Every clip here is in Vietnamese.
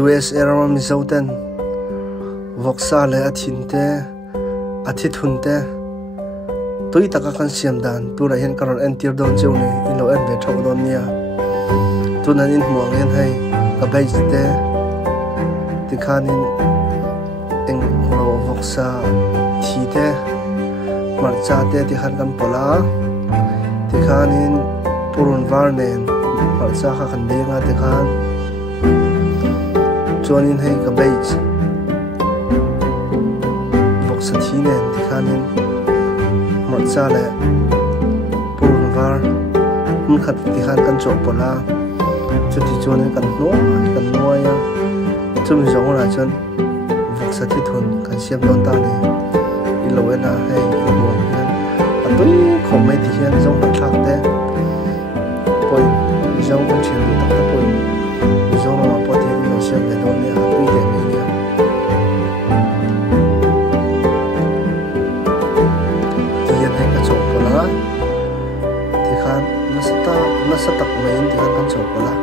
US era mi zoten voksa le athinte athithunte tui taka kan siam dan tura hian karon entir don cheu ni ilo en ve thok don nia tunan in muang hen hai ka bai te tikhanin eng lo voksa thi te marcha te tikhan kan pola tikhanin purun varnen marcha kha kan denga tikhan chuanin hei ka bai voksa thi nen tikhanin marcha le purun var hun khat tikhan kan chok pola chuti chuanin kan noya chumi zong la chon voksa thi thun kan siam don ta ni ilowena hei ilowong hian atui khomai ti hian zong la thak te poi zong kan chen ni tak poi zong ma po thi no siam le don ni atui te ni ni ti hian hei ka chok pola ti khan nasatak mai ti khan kan chok pola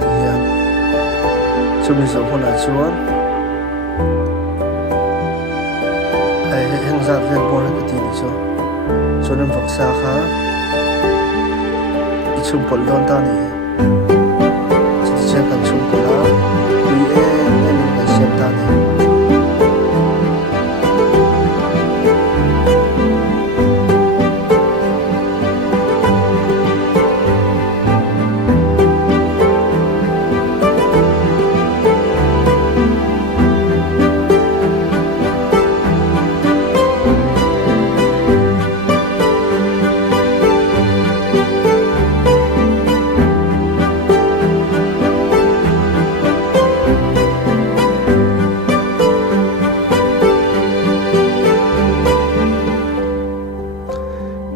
ti hian chumi zong hona chuan heng zat ven bor ka ti ni so chuan voksa kha ichum pol don ta ni chi chen kan chum pola ui en kan siam ta ni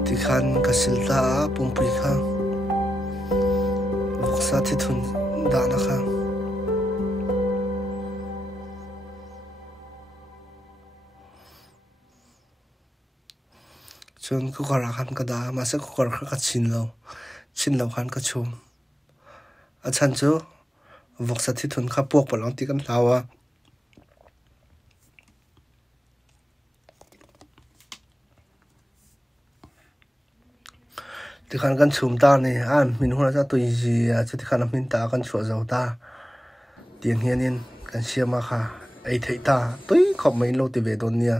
tikhan kasilta pumpui kha voksa thi thun dana kha chun kukar khan ka da ma se kukar kha ka chin lo khan ka chum achan chu voksa thi thun kha pok palang ti kan hlawa tikhan kan chum ta ni an min huna cha tui ji a chu tikhan min ta kan chua zo ta tiang hianin kan siama kha ai thei ta tui khop mai lo ti ve don nia